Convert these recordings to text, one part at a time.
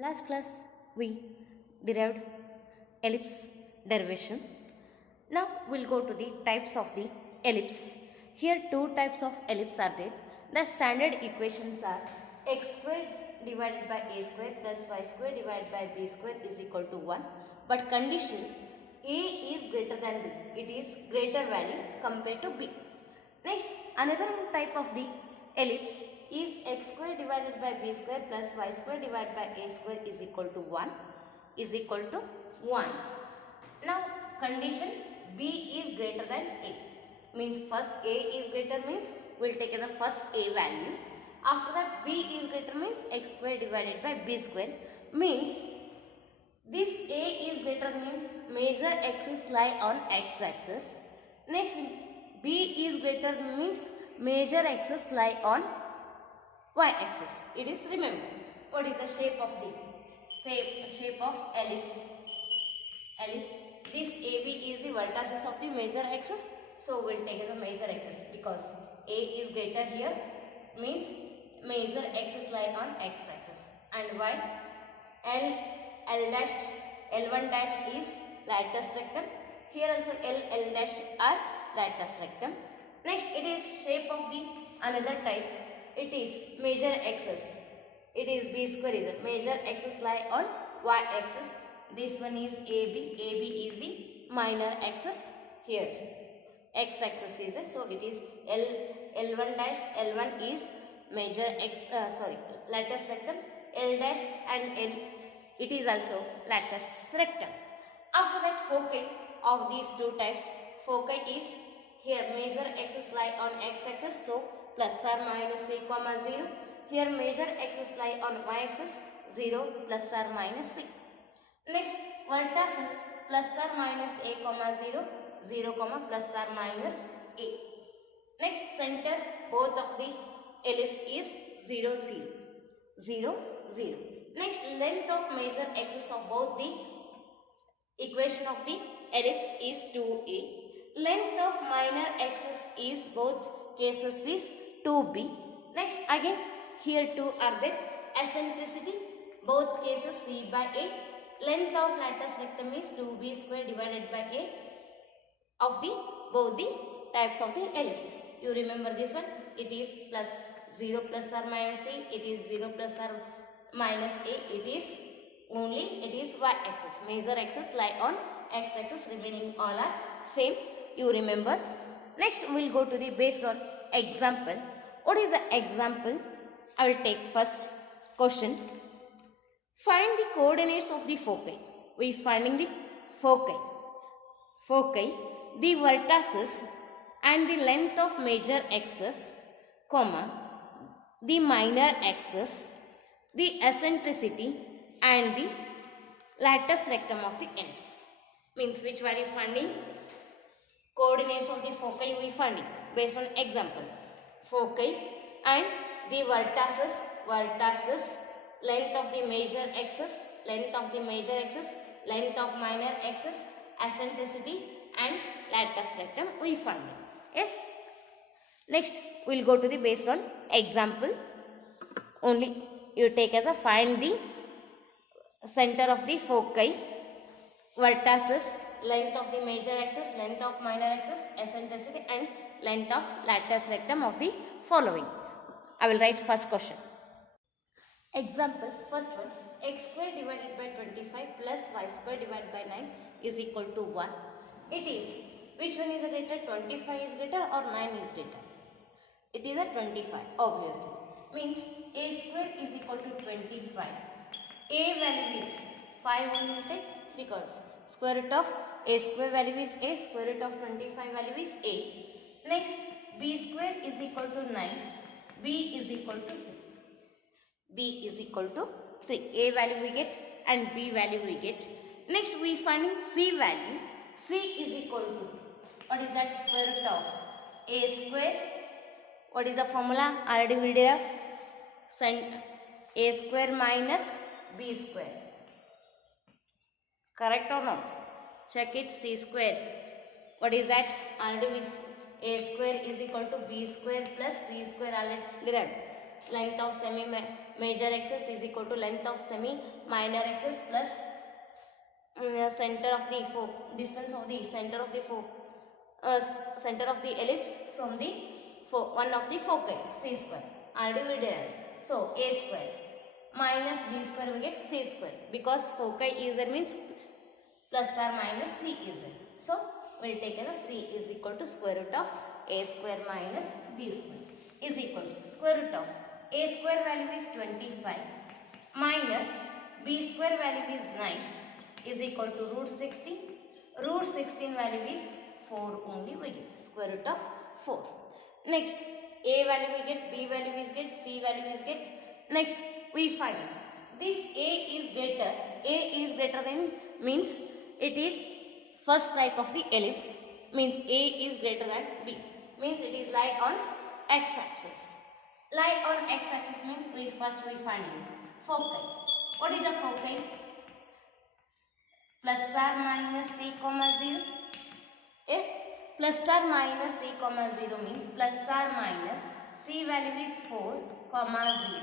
Last class we derived ellipse derivation. Now we'll go to the types of the ellipse. Here two types of ellipse are there. The standard equations are x square divided by a square plus y square divided by b square is equal to 1. But condition a is greater than b. It is greater value compared to b. Next, another type of the ellipse is x square divided by b square plus y square divided by a square is equal to 1 is equal to 1. Now condition b is greater than a means first a is greater means we will take as the first a value. After that b is greater means x square divided by b square means this a is greater means major axis lie on x axis. Next b is greater means major axis lie on y axis. It is remember what is the shape of the shape of ellipse. This AB is the vertices of the major axis, so we will take as a major axis because A is greater here means major axis lie on x axis and y L1 dash is latus rectum. Here also L dash are latus rectum. Next it is shape of the another type. It is major axis. It is b square is a major axis lie on y axis. This one is AB. AB is the minor axis here. X axis is this. So it is L1 dash. L1 is major latus rectum. L dash and L it is also latus rectum. After that foci of these two types. Foci is here major axis lie on x axis. So plus or minus a comma 0. Here major axis lie on y axis 0 plus or minus c. Next vertices plus or minus a comma 0 0 comma plus or minus a. Next center both of the ellipse is 0 0 0 0. Next length of major axis of both the equation of the ellipse is 2a. Length of minor axis is both cases is 2b. Next again here 2 are there. Eccentricity both cases c by a. Length of latus rectum is 2b square divided by a of the both the types of the ellipse. You remember this one. It is plus 0 plus or minus a. It is 0 plus or minus a. It is y axis. Major axis lie on x axis. Remaining all are same. You remember. Next we will go to the based on example. What is the example? I will take first question. Find the coordinates of the foci. We finding the foci. The vertices and the length of major axis, comma, the minor axis, the eccentricity and the latus rectum of the ellipse. Means which were you finding? Coordinates of the foci we finding based on example. Foci and the vertices, length of the major axis, length of minor axis, eccentricity and latus rectum we finding. Yes. Next we will go to the based on example. Only you take as a find the center of the foci, vertices, length of the major axis, length of minor axis, eccentricity and length of latus rectum of the following. I will write first question. Example, first one, x square divided by 25 plus y square divided by 9 is equal to 1. It is, which one is greater? 25 is greater or 9 is greater? It is a 25, obviously. Means a square is equal to 25. A value is 5 we will take because square root of a square value is a, square root of 25 value is a. Next, b square is equal to 9, b is equal to 2. B is equal to 3. A value we get and B value we get. Next we finding C value. C is equal to, what is that? Square root of A square. What is the formula? Already we did. A square minus B square. Correct or not? Check it. C square. What is that? Already A square is equal to B square plus C square already derived. length of semi major axis is equal to length of semi minor axis plus center of the distance of the center of the center of the ellipse from the one of the foci, c square. Already we did. So a square minus b square we get c square, because foci is there means plus or minus c is there. So we'll take as c is equal to square root of a square minus b square is equal to square root of a square value is 25 minus b square value is 9 is equal to root 16. Root 16 value is 4 only, we get square root of 4. Next a value we get, b value is get, c value is get. Next we find this a is greater than means it is first type of the ellipse, means a is greater than b, means it is lie on x axis. Lie on x axis means we find foci. What is the foci? Plus or minus c comma 0. Yes, plus or minus c comma 0 means plus or minus c value is 4 comma 0.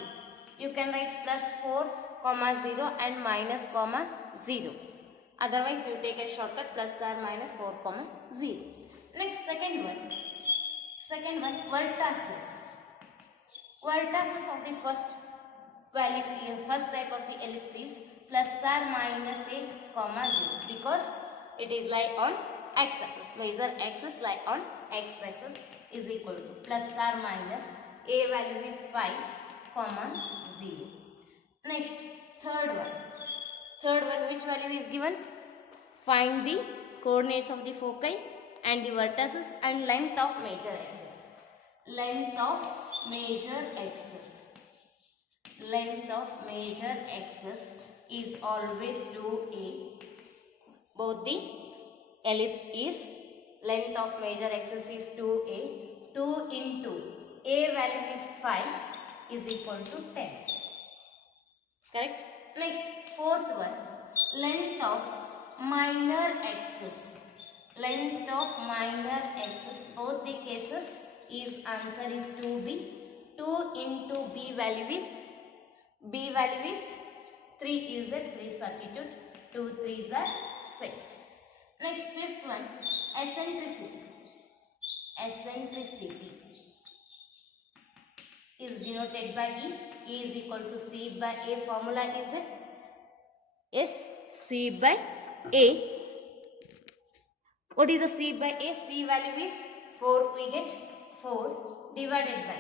You can write plus 4 comma 0 and minus comma 0. Otherwise you take a shortcut plus or minus 4 comma 0. Next second one vertices. Vertices of the first value, first type of the ellipse is plus or minus a comma 0, because it is lie on x axis. Major axis lie on x axis is equal to plus or minus a value is 5 comma 0. Next third one which value is given? Find the coordinates of the foci and the vertices and length of major axis. Length of major axis is always 2a. Both the ellipse is length of major axis is 2a. 2 into a value is 5 is equal to 10. Correct? Next fourth one, length of minor axis. Length of minor axis, both the cases is answer is 2b. 2 into b value is 3 is a 3 substitute, 2 3s are 6. Next fifth one, eccentricity. Eccentricity is denoted by E. E is equal to C by A. Formula is it? Yes, C by A. What is the C by A? C value is 4. We get 4 divided by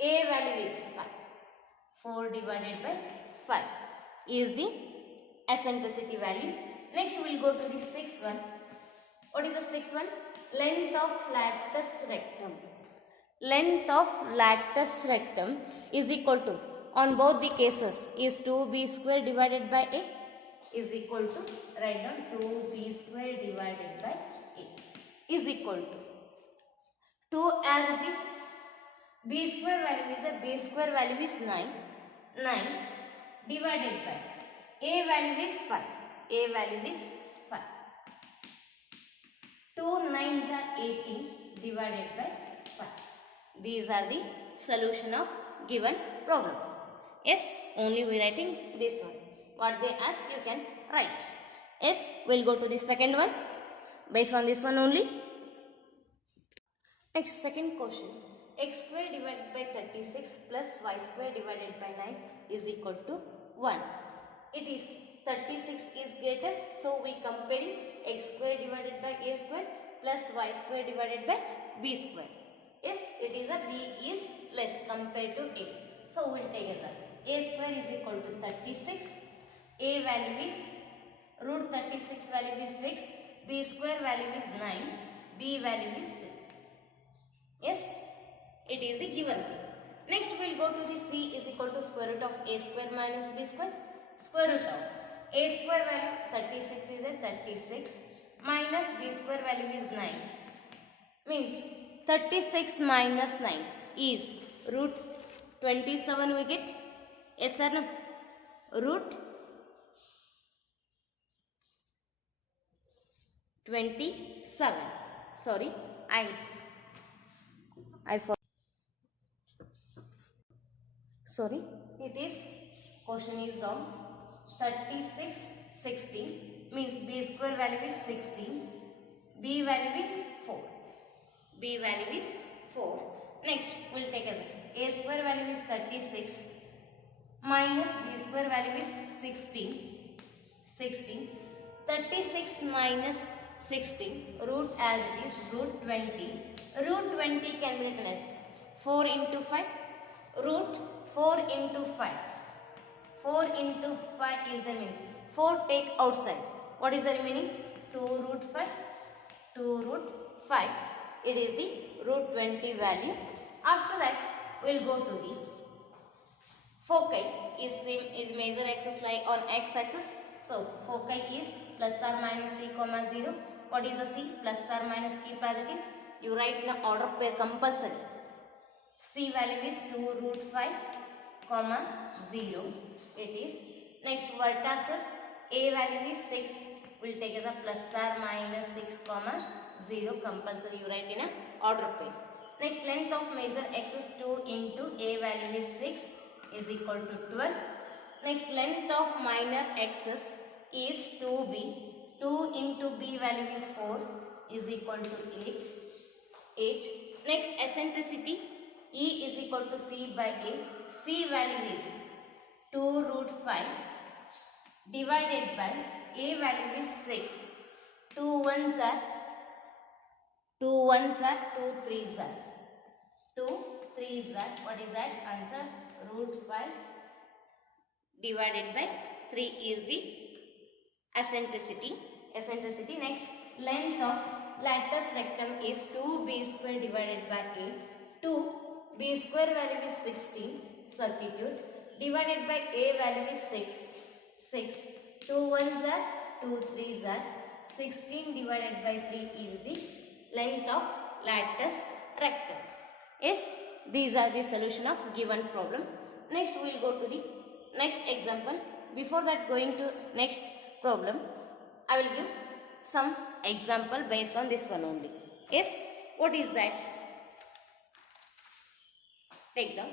A value is 5. 4 divided by 5 is the eccentricity value. Next we will go to the sixth one. What is the sixth one? Length of latus rectum. Length of latus rectum is equal to, on both the cases, is 2b square divided by a is equal to, write down 2b square divided by a is equal to 2 as it is. B square value is 9 divided by a value is 5. A value is 5. 2 9s are 18 divided by 5. These are the solution of given problem. Yes, only we writing this one. What they ask you can write. Yes, we'll go to the second one. Based on this one only. Next second question. X square divided by 36 plus y square divided by 9 is equal to 1. It is 36 is greater, so we comparing x square divided by a square plus y square divided by b square. Yes, it is a b is less compared to a. So we will take as a square is equal to 36. A value is root 36 value is 6. B square value is 9. B value is 3. Yes, it is the given thing. Next we will go to the c is equal to square root of a square minus b square. Square root of a square value 36 is a 36 minus b square value is 9. Means 36 minus 9 is root 27 we get. Yes or no? Root 27. Sorry, I forgot. sorry, it is, question is wrong. 36 16 means b square value is 16, b value is 4, b value is 4. Next we'll take a square value is 36 minus b square value is 16. 36 minus 16, root as it is root 20. Root 20 can be written as 4 into 5. Root 4 into 5. 4 into 5 is the means. 4 take outside. What is the remaining? 2 root 5. 2 root 5. It is the root 20 value. After that, we will go to the foci. Is major axis lie on x axis. So, foci is plus or minus c comma 0. What is the c? Plus or minus keep as it is. You write in a order pair compulsory. C value is 2 root 5 comma 0. It is. Next vertices, a value is 6. We'll take as a plus or minus 6 comma 0. Compulsory you write in a order pair. Next length of major axis 2 into a value is 6 is equal to 12. Next length of minor axis is 2b. 2 into b value is 4 is equal to 8. Next eccentricity, E is equal to c by a. C value is 2 root 5 divided by a value is 6. 2 ones are 2 3s are 2 3s are, what is that answer? Root 5 divided by 3 is the eccentricity. Next length of latus rectum is 2b square divided by a. 2b square value is 16, substitute, divided by a value is 6. 2 ones are 2 3s are 16 divided by 3 is the length of latus rectum. Yes, these are the solution of given problem. Next we will go to the next example. Before that, going to next problem, I will give some example based on this one only. Yes, what is that? Take down.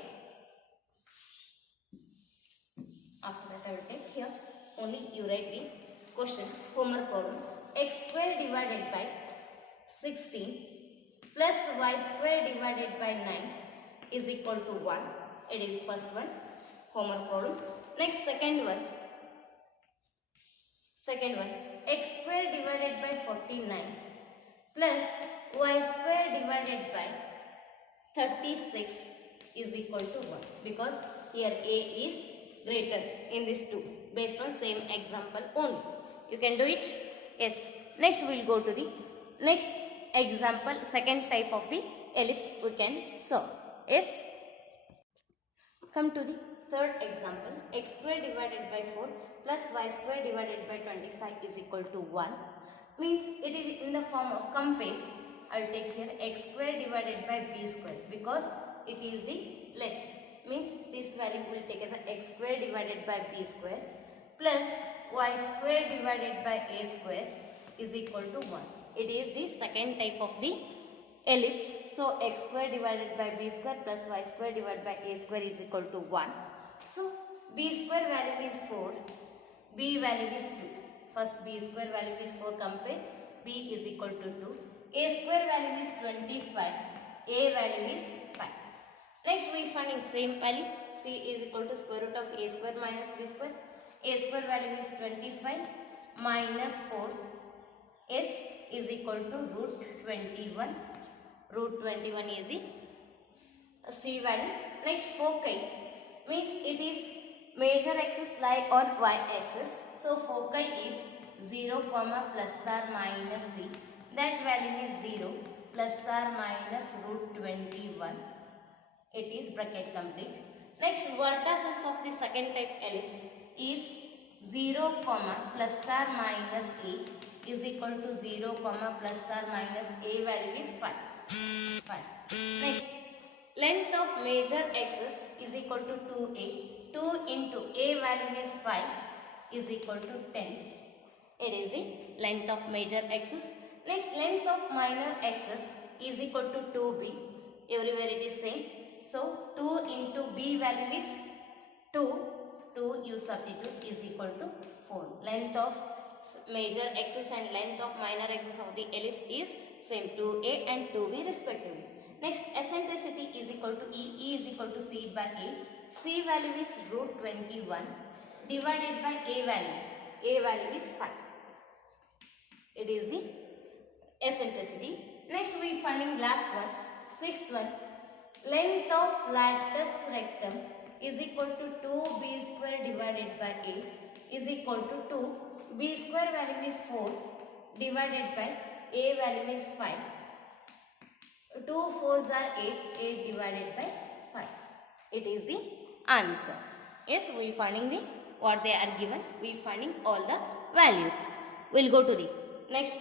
After that, I will take here. Only you write the question, homework problem. X square divided by 16 plus y square divided by 9 is equal to 1. It is first one, homework problem. Next, second one. X square divided by 49 plus y square divided by 36 is equal to 1. Because here a is greater in this 2. Based on same example only. You can do it? Yes. Next we will go to the next example, second type of the ellipse we can solve. Yes. Come to the third example. X square divided by 4 plus y square divided by 25 is equal to 1. Means it is in the form of compare. I will take here x square divided by b square because it is the less. Means this value will take as x square divided by b square plus y square divided by a square is equal to 1. It is the second type of the ellipse. So x square divided by b square plus y square divided by a square is equal to 1. So b square value is 4, b value is 2. First b square value is 4, compare, b is equal to 2. A square value is 25, a value is 5. Next we find same value, c is equal to square root of a square minus b square. A square value is 25 minus 4, s is equal to root 21. Root 21 is the c value. Next foci means it is major axis lie on y axis. So foci is 0, plus or minus c. That value is 0 plus or minus root 21. It is bracket complete. Next vertices of the second type ellipse is 0, plus or minus a is equal to 0, plus or minus a value is 5. Next, length of major axis is equal to 2a. 2 into a value is 5 is equal to 10. It is the length of major axis. Next, length of minor axis is equal to 2b. Everywhere it is same. So 2 into b value is 2 you substitute is equal to 4. Length of major axis and length of minor axis of the ellipse is same, 2a and 2b respectively. Next, eccentricity is equal to E is equal to C by A. C value is root 21 divided by A value. A value is 5. It is the eccentricity. Next, we finding last one, sixth one. Length of latus rectum is equal to 2b square divided by A is equal to 2. B square value is 4 divided by A value is 5. 2 4s are 8. 8 divided by 5. It is the answer. Yes, we finding the what they are given. We finding all the values. We'll go to the next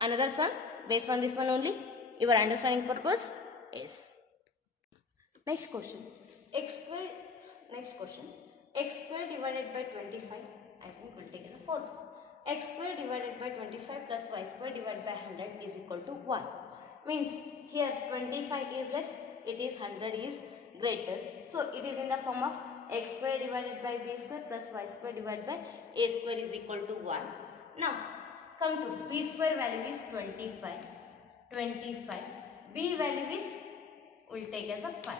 another sum based on this one only. Your understanding purpose is. Next question. X square. Next question. X square divided by 25. I think we'll take as a fourth. X square divided by 25 plus y square divided by 100 is equal to 1. Means here 25 is less, it is 100 is greater. So it is in the form of x square divided by b square plus y square divided by a square is equal to 1. Now come to b square value is 25. 25. B value is, will take as a 5.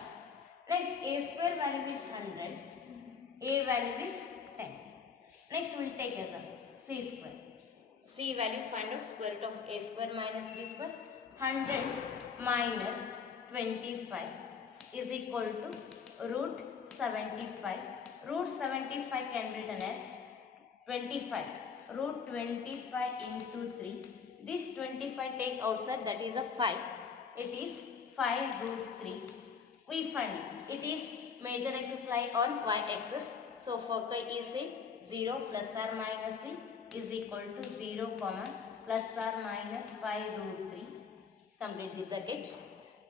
Next a square value is 100. A value is 10. Next we will take as a c square. C value find out square root of a square minus b square. 100 minus 25 is equal to root 75. Root 75 can be written as 25. Root 25 into 3. This 25 take outside, that is a 5. It is 5 root 3. We find it is major axis lie on y axis. So foci is in 0 plus or minus c is equal to 0 comma plus or minus 5 root 3. Complete the bracket.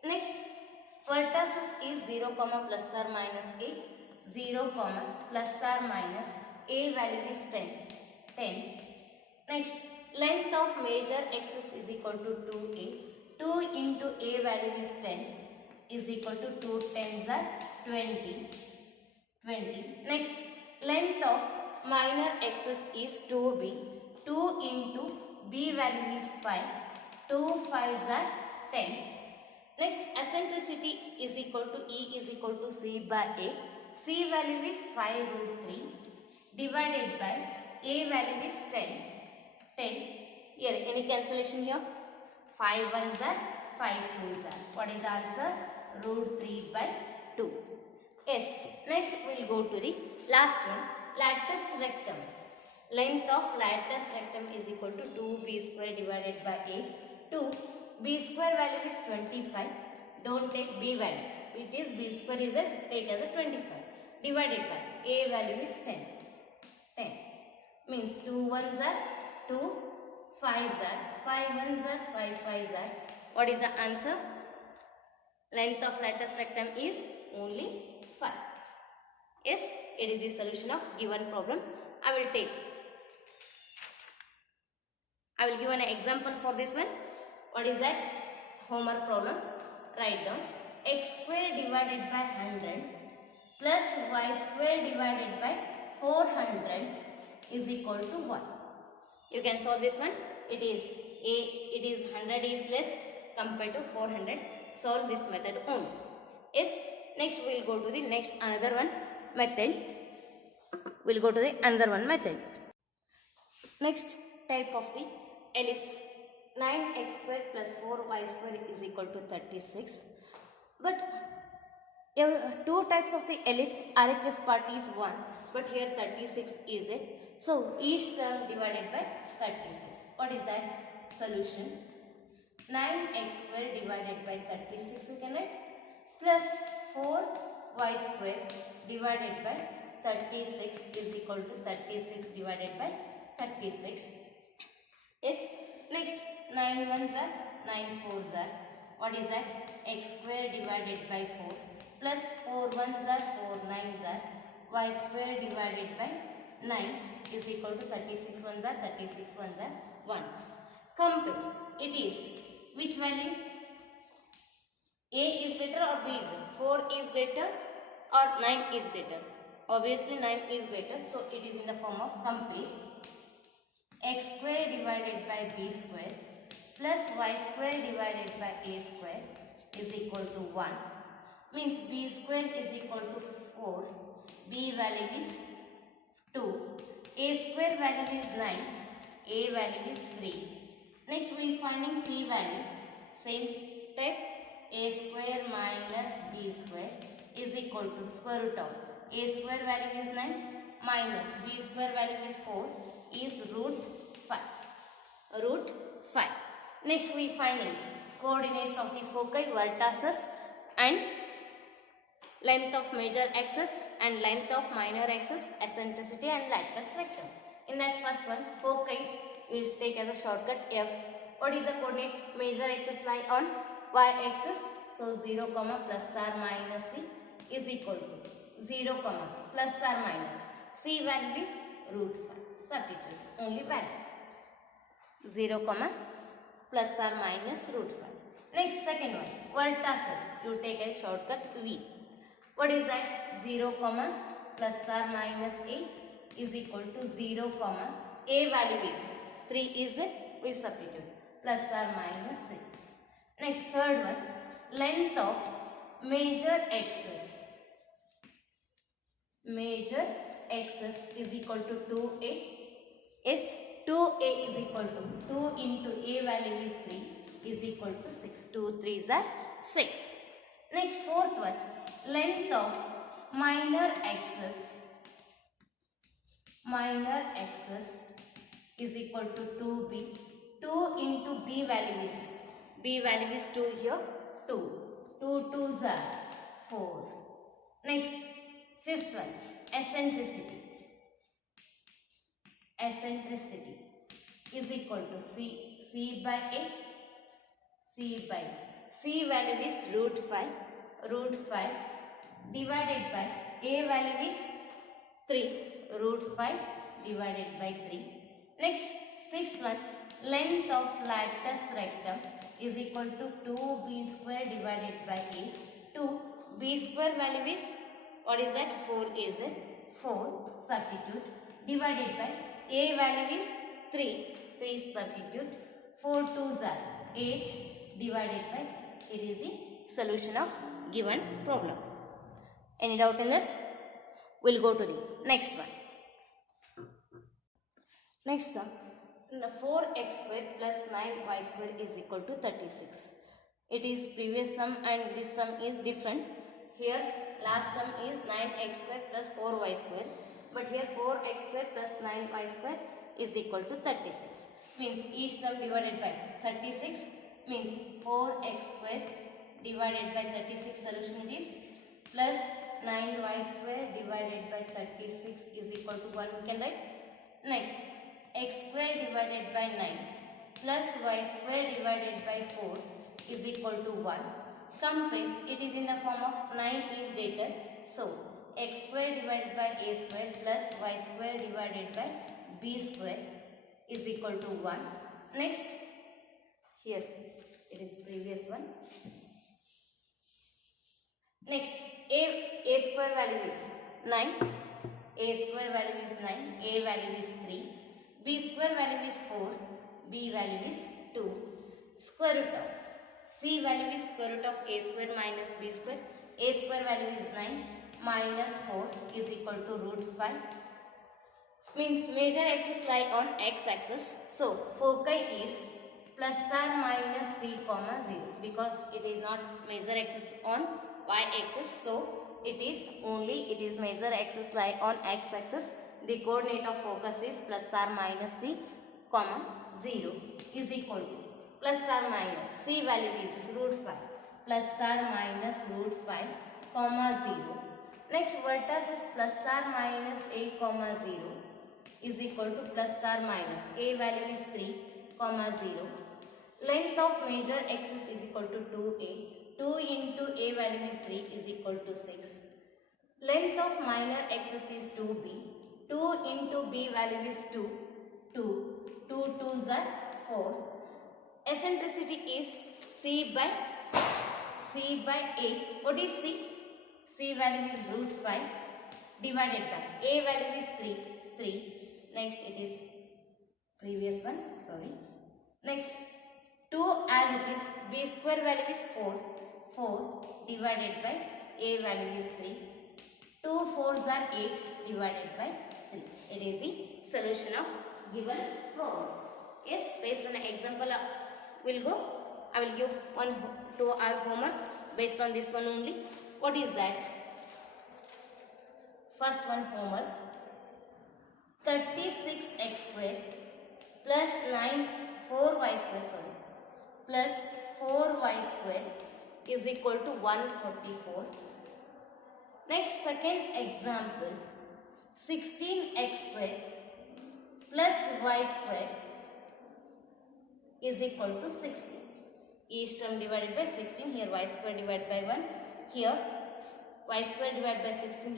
Next, vertices is 0 comma plus or minus a. 0 comma plus or minus a value is 10. 10. Next, length of major axis is equal to 2a. 2 into a value is 10 is equal to 2 tens are 20. 20. Next, length of minor axis is 2b. 2 into b value is 5. 2 5s are 10. Next, eccentricity is equal to E is equal to C by A. C value is 5 root 3 divided by A value is 10. 10. Here, any cancellation here? 5 1s are 5 2s are. What is the answer? Root 3 by 2. Yes. Next, we will go to the last one. Latus rectum. Length of latus rectum is equal to 2b square divided by a. 2. B square value is 25. Don't take b value. It is b square is a, take as a 25. Divided by a value is 10. 10. Means 2 1s are 2, 5s are 5 1s are 5 5s are. What is the answer? Length of latus rectum is only 5. Yes, it is the solution of given problem. I will give an example for this one. What is that? Homework problem. Write down x square divided by 100 plus y square divided by 400 is equal to 1. You can solve this one. It is 100 is less compared to 400. Solve this method only. Yes. Next we will go to the next another one method. We will go to the another one method. Next type of the ellipse. 9x square plus 4y square is equal to 36. But two types of the ellipse, RHS part is 1, but here 36 is it. So each term divided by 36. What is that? Solution. 9x square divided by 36 we can write, plus 4y square divided by 36 is equal to 36 divided by 36. Yes. Next, 9 1s are 9 4s are. What is that? X square divided by 4 plus 4 1s are 4 9s are. Y square divided by 9 is equal to 36 1s are 36 1s are 1. Compare. It is which value? A is greater or B is greater? 4 is greater or 9 is greater? obviously 9 is greater, so it is in the form of complete. X square divided by b square plus y square divided by a square is equal to 1. Means b square is equal to 4, b value is 2, a square value is 9, a value is 3. Next we finding c values. Same type, a square minus b square is equal to square root of a square value is 9 minus b square value is 4 is root 5. Root 5. Next we finding coordinates of the foci, vertices and length of major axis and length of minor axis, eccentricity and latus rectum. In that first one, foci we will take as a shortcut f. What is the coordinate? Major axis lie on y axis. So 0, plus or minus c is equal to 0, plus or minus. C value is root 5. Substitute. Only value. 0, plus or minus root 5. Next second one. Vertices. You take a shortcut v. What is that? 0, plus or minus a is equal to 0, a value is 3 is there. We substitute. Plus or minus 3. Next third one. Length of major axis. Major axis is equal to 2a. Yes, 2a is equal to 2 into a value is 3 is equal to 6. 2 3s are 6. Next fourth one. Length of minor axis. Minor axis is equal to 2b. 2 into b value is 2 here. 2. 2 2s are 4. Next, fifth one, eccentricity. Eccentricity is equal to c by a. C by c value is root 5. Root 5 divided by a value is 3. Root 5 divided by 3. Next, sixth one, length of latus rectum is equal to 2b square divided by a. 2 b square value is, what is that? 4 is it? 4 substitute divided by a value is 3. 3 substitute. 4 2s are 8 divided by, it is the solution of given problem. Any doubt in this? We'll go to the next one. Next sum. 4x square plus 9y square is equal to 36. It is previous sum and this sum is different. Here last sum is 9x square plus 4y square. But here 4x square plus 9y square is equal to 36. Means each term divided by 36 means 4x square divided by 36 solution is plus 9y square divided by 36 is equal to 1 we can write. Next, x square divided by 9 plus y square divided by 4 is equal to 1. Compare, it is in the form of 9 is greater. So, x square divided by a square plus y square divided by b square is equal to 1. Next, here it is previous one. Next, a square value is 9, a square value is 9, a value is 3, b square value is 4, b value is 2. Square root of, c value is square root of a square minus b square, a square value is 9, minus 4 is equal to root 5. Means major axis lie on x axis. So, foci is plus or minus c comma 0 because it is not major axis on y axis. So, it is major axis lie on x axis. The coordinate of focus is plus or minus c comma 0 is equal to plus or minus c value is root 5 plus or minus root 5 comma 0. Next, vertex is plus or minus a comma 0 is equal to plus or minus a value is 3 comma 0. Length of major axis is equal to 2a. 2 into a value is 3 is equal to 6. Length of minor axis is 2b. 2 into b value is 2. 2. 2 2s are 4. Eccentricity is c by a. What is c? C value is root 5 divided by a value is 3. Next it is previous one, sorry. Next 2 as it is, b square value is 4 divided by a value is 3. 2 4s are 8 divided by 3. It is the solution of given problem. Yes, based on an example we'll go. I will give one to our homework based on this one only. What is that? First one homework. 36x square plus 4y square plus 4y square is equal to 144. Next, second example. 16x square plus y square is equal to 16. Each term divided by 16. Here y square divided by 1. Here y square divided by 16.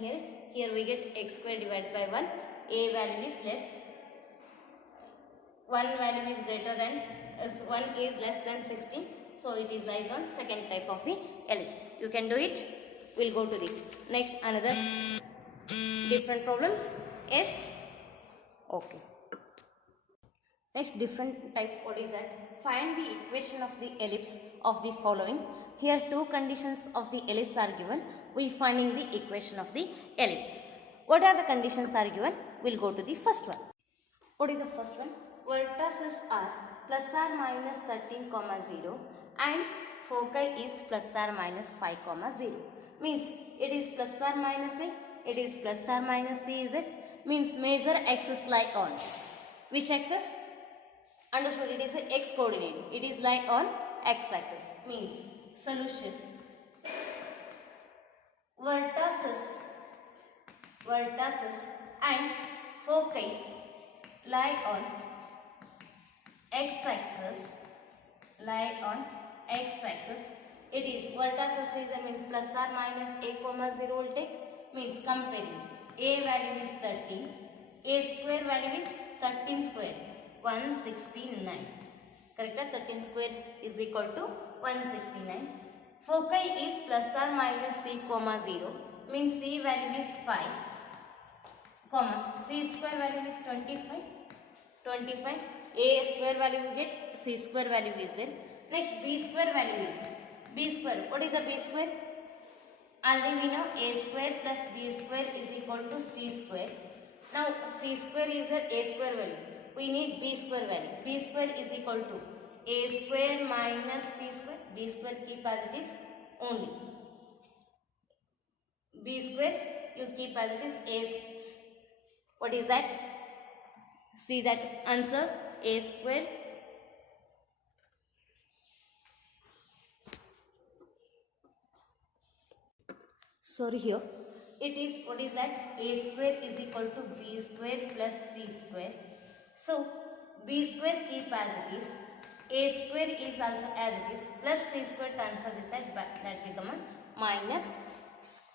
Here we get x square divided by 1. A value is less. 1 value is greater than 1 is less than 16. So it is lies on second type of the ellipse. You can do it. We'll go to the next another different problems. Yes. Okay. Next different type. What is that? Find the equation of the ellipse of the following. Here two conditions of the ellipse are given. We finding the equation of the ellipse. What are the conditions are given? We'll go to the first one. What is the first one? Vertices are plus or minus 13, 0 and foci is plus or minus 5, 0. Means it is plus or minus A, it is plus or minus C, is it? Means major axis lie on. Which axis? Understood, it is a x coordinate. It is lie on x axis. Means solution. Vertices and foci lie on x axis. It is vertices is means plus or minus a comma 0 will take. Means comparing a value is 13, a square value is 13 square 169. Correct? 13 square is equal to 169. Foci is plus or minus c comma 0. Means c value is 5 comma c square value is 25. A square value we get, c square value is there. Next b square value is b square. What is the b square? Already we know a square plus b square is equal to c square. Now c square is a square value. We need b square value. B square is equal to a square minus c square. B square keep as it is only. B square you keep as it is a. What is that? See that answer, a square here it is, what is that? A square is equal to b square plus c square. So b square keep as it is, a square is also as it is, plus c square transfer this side back, that become a minus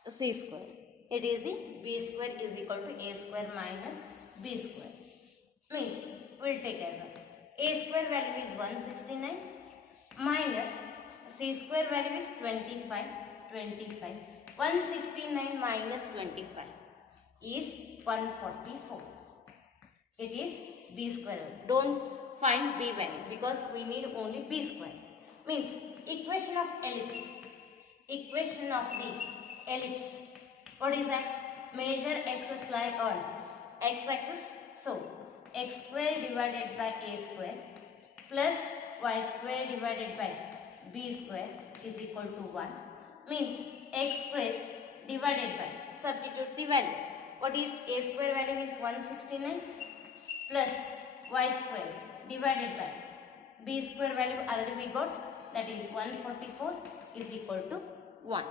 c square. It is the b square is equal to a square minus b square. Means we'll take as a square value is 169 minus c square value is 25. 169 minus 25 is 144. It is b square. Don't find b value because we need only b square. Means equation of ellipse. Equation of the ellipse. What is that? Major axis lie on x axis. So x square divided by a square plus y square divided by b square is equal to 1. Means x square divided by, substitute the value. What is a square value is 169 plus y square divided by b square value already we got, that is 144 is equal to 1.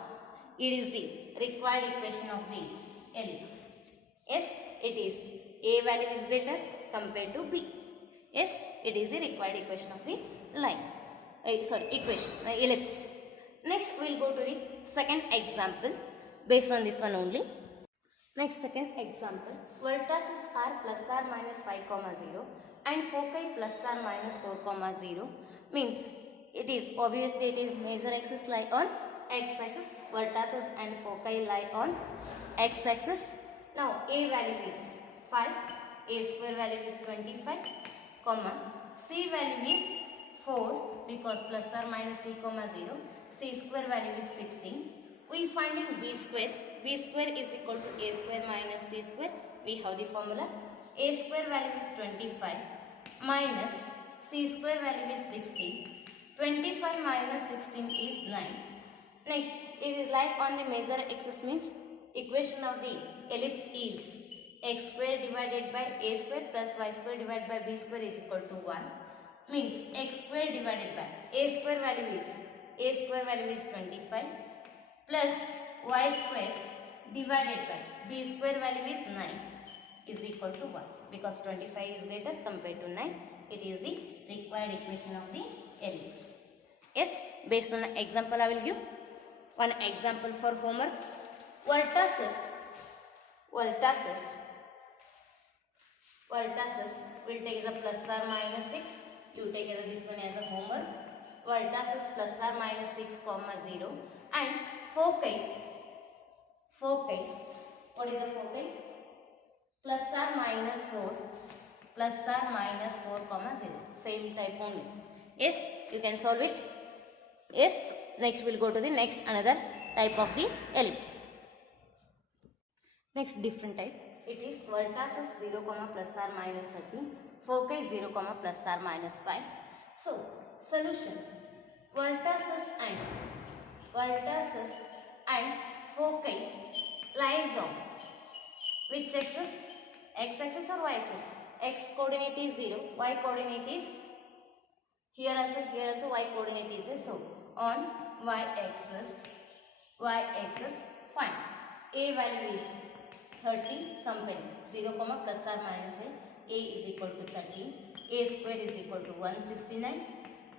It is the required equation of the ellipse. Yes, it is a value is greater compared to b. Yes, it is the required equation of the line. Equation, ellipse. Next, we will go to the second example based on this one only. Next, second example. Vertices are plus or minus 5, 0 and foci plus or minus 4, 0. Means it is obviously it is major axis lie on x axis. Vertices and foci lie on x axis. Now a value is 5, a square value is 25, comma c value is 4 because plus or minus c comma 0, c square value is 16. We finding b square is equal to a square minus c square. We have the formula. A square value is 25 minus c square value is 16. 25 minus 16 is 9. Next, it is like on the major axis means equation of the ellipse is x square divided by a square plus y square divided by b square is equal to 1. Means x square divided by a square value is 25 plus y square divided by b square value is 9 is equal to 1. Because 25 is greater compared to 9, it is the required equation of the ellipse. Yes, based on an example I will give. One example for homework. Vertices will take as a plus or minus 6. You take as this one as a homework. Vertices plus or minus 6 comma 0 and foci. What is the foci? Plus or minus 4 comma 0. Same type only. Yes, you can solve it. Yes, next we'll go to the next another type of the ellipse. Next different type. It is vertices 0 comma plus or minus 13, foci 0 comma plus or minus 5. So solution: vertices and foci lies on which axis? X axis or y axis? X coordinate is 0, y coordinate is here also y coordinate is 0. So on y axis find a value is 30, compare 0 comma plus or minus a is equal to 13, a square is equal to 169,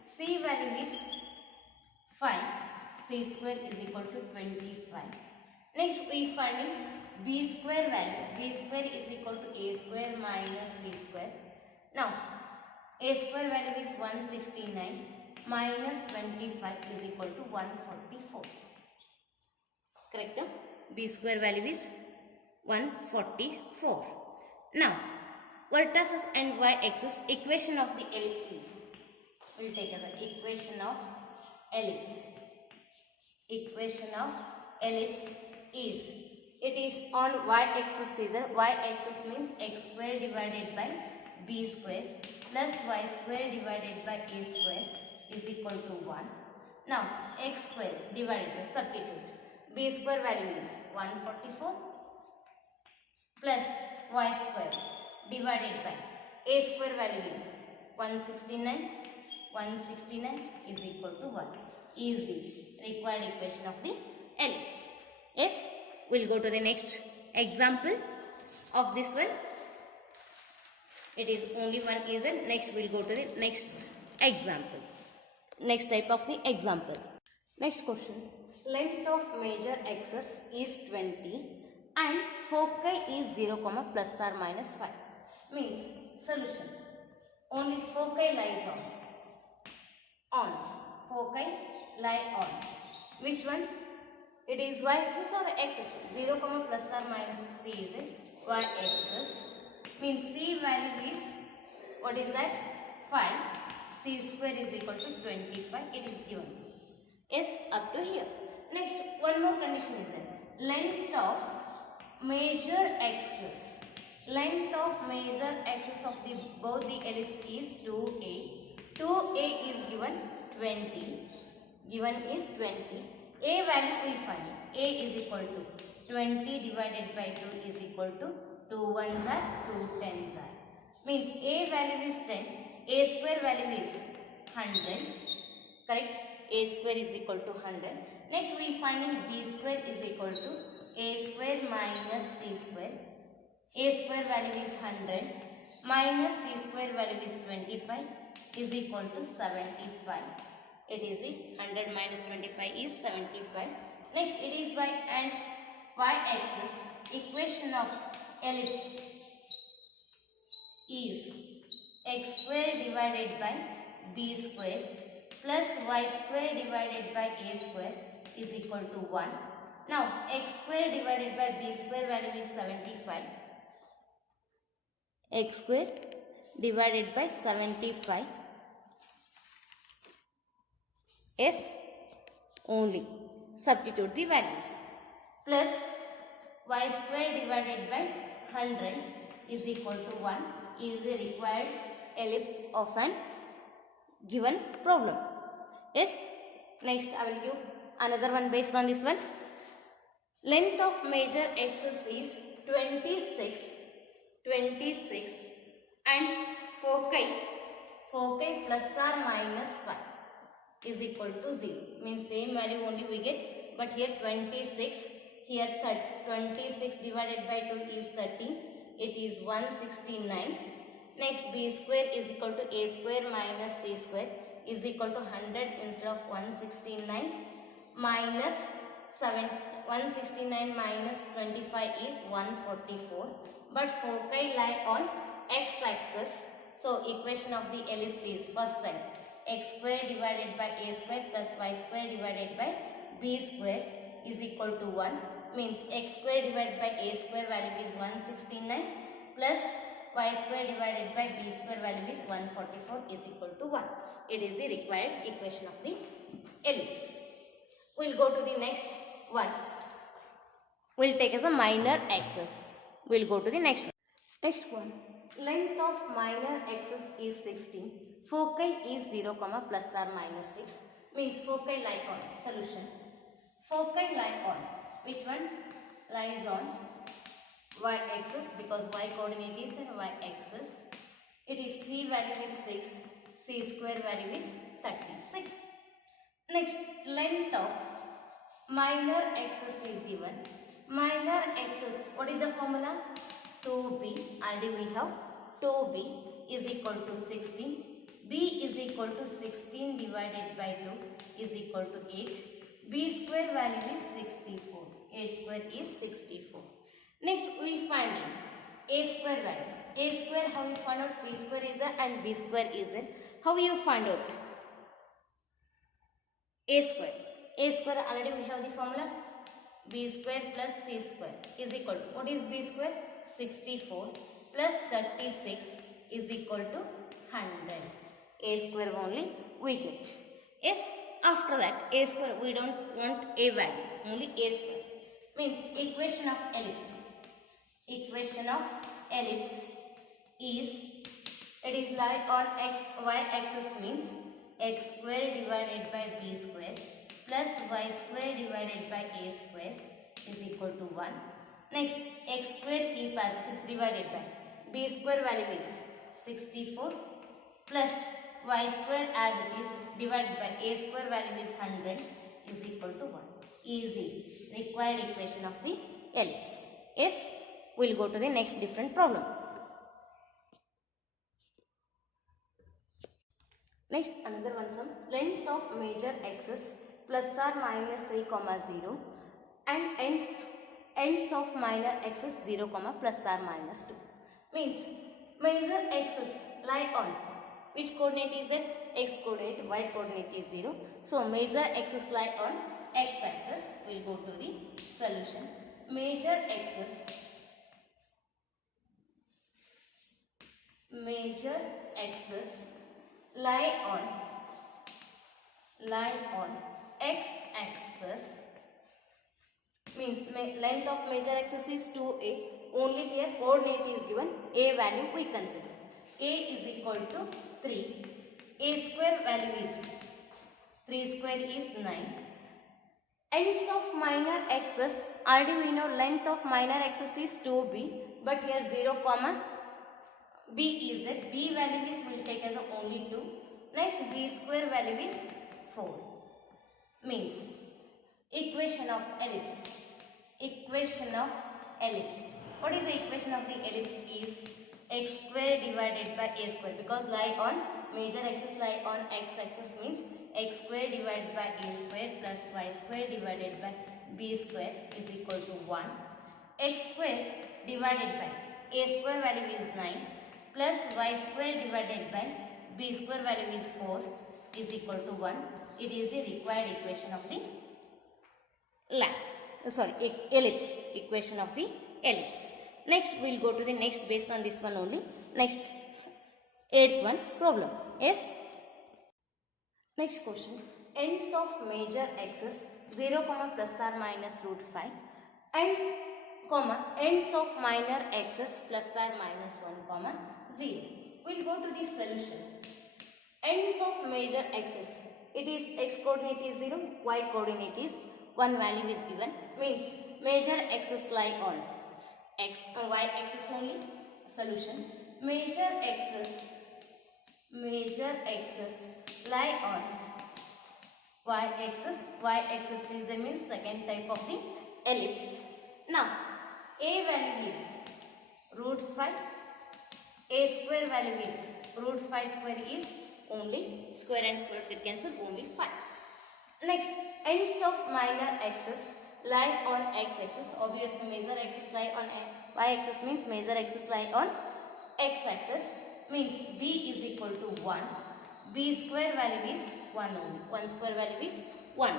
c value is 5, c square is equal to 25. Next we finding b square value. B square is equal to a square minus c square. Now a square value is 169 minus 25 is equal to 144. Correct? No? B square value is 144. Now vertices and y axis equation of the ellipse is, we will take as an equation of ellipse. Equation of ellipse is, it is on y axis either. Y axis means x square divided by b square plus y square divided by a square is equal to 1. Now x square divided by, substitute, b square value is 144 plus y square divided by a square value is 169 is equal to 1 is the required equation of the ellipse. Yes, we'll go to the next example of this one. It is only one isn't. Next we'll go to the next example. Next type of the example. Next question. Length of major axis is 20 and foci is 0 comma plus or minus 5. Means solution. Only foci lies on. Foci lie on. Which one? It is y axis or x axis? 0 comma plus or minus c is it? Y axis. Means c value is, what is that? 5. C square is equal to 25. It is given. Yes, up to here. Next, one more condition is there. Length of major axis. Length of major axis of the both the ellipse is 2a. 2a is given 20. Given is 20. A value we find. A is equal to 20 divided by 2 is equal to 2 ones are 2 tens are. Means A value is 10. A square value is 100. Correct? A square is equal to 100. Next we find B square is equal to A square minus C square. A square value is 100 minus C square value is 25 is equal to 75. It is the 100 minus 25 is 75. Next it is y and y axis. Equation of ellipse is x square divided by b square plus y square divided by a square is equal to 1. Now x square divided by b square value is 75. X square divided by 75 is only. Substitute the values. Plus y square divided by 100 is equal to 1 is the required ellipse of an given problem. Yes. Next I will give another one based on this one. Length of major axis is 26 and foci plus or minus 5 is equal to 0. Means same value only we get, but here 26, here 26 divided by 2 is 13. It is 169. Next b square is equal to a square minus c square is equal to 100 instead of 169 minus 169 minus 25 is 144. But foci lie on x-axis. So equation of the ellipse is first time x square divided by a square plus y square divided by b square is equal to 1. Means x square divided by a square value is 169 plus y square divided by b square value is 144 is equal to 1. It is the required equation of the ellipse. We will go to the next one. We will take as a minor axis. We will go to the next one. Next one. Length of minor axis is 16. Foci is 0, plus or minus 6. Means foci lie on. Solution. Foci lie on. Which one? Lies on y-axis because y coordinate is in y-axis. It is c value is 6. C square value is 36. Next, length of minor axis is given. Minor axis, what is the formula? 2b, already we have 2b is equal to 16. B is equal to 16 divided by 2 is equal to 8. B square value is 64. 8 square is 64. Next we find a square value. A square, how you find out? C square is there and B square is there. How you find out? A square. A square already we have the formula. B square plus C square is equal to, what is B square? 64 plus 36 is equal to 100. A square only we get. Yes, after that A square we don't want a value, only A square. Means equation of ellipse. Equation of ellipse is, it is lie on y axis means x square divided by b square plus y square divided by a square is equal to 1. Next, x square keep as it is divided by b square value is 64 plus y square as it is divided by a square value is 100 is equal to 1. Easy. Required equation of the ellipse. Yes, we will go to the next different problem. Next, another one sum. Lengths of major axis plus or minus 3, 0 and ends of minor axis 0, plus or minus 2. Means major axis lie on which coordinate is it? X coordinate, y coordinate is 0. So major axis lie on x axis. We will go to the solution. Major axis lie on x axis. Means length of major axis is 2a. Only here coordinate is given. A value we consider. A is equal to 3. A square value is 3 square is 9. Ends of minor axis, already we know length of minor axis is 2b, but here 0, b is that. B value is will take as only 2. Next, b square value is 4. Means equation of ellipse. Equation of ellipse. What is the equation of the ellipse? Is x square divided by a square, because lie on major axis lie on x axis means x square divided by a square plus y square divided by b square is equal to 1. X square divided by a square value is 9 plus y square divided by b square value is 4 is equal to 1. It is the required equation of the line. ellipse, equation of the ellipse. Next we'll go to the next based on this one only. Next, eighth one problem. Yes. Next question. Ends of major axis 0, plus or minus root 5 and ends of minor axis plus or minus 1, 0. We'll go to the solution. Ends of major axis. It is x coordinate is 0, y coordinate is 1 value is given. Means major axis lie on x and y axis only. Solution. Major axis lie on y axis. Y axis is the means second type of the ellipse. Now a value is root 5. A square value is root 5 square is only square and square root cancel, only 5. Next, ends of minor axis lie on x axis. Obviously major axis lie on y axis means major axis lie on x axis, means b is equal to 1. B square value is 1 only. 1 square value is 1.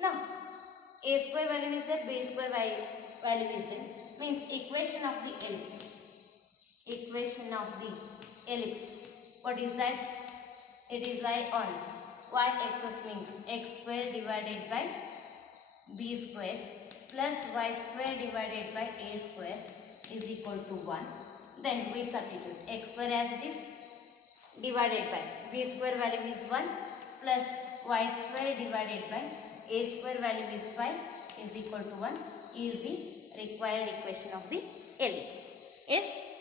Now a square value is there, b square value is there, means equation of the ellipse. Equation of the ellipse. What is that? It is lie on y axis means x square divided by b square plus y square divided by a square is equal to 1. Then we substitute x square as it is divided by b square value is 1 plus y square divided by a square value is 5 is equal to 1 is the required equation of the ellipse. Yes.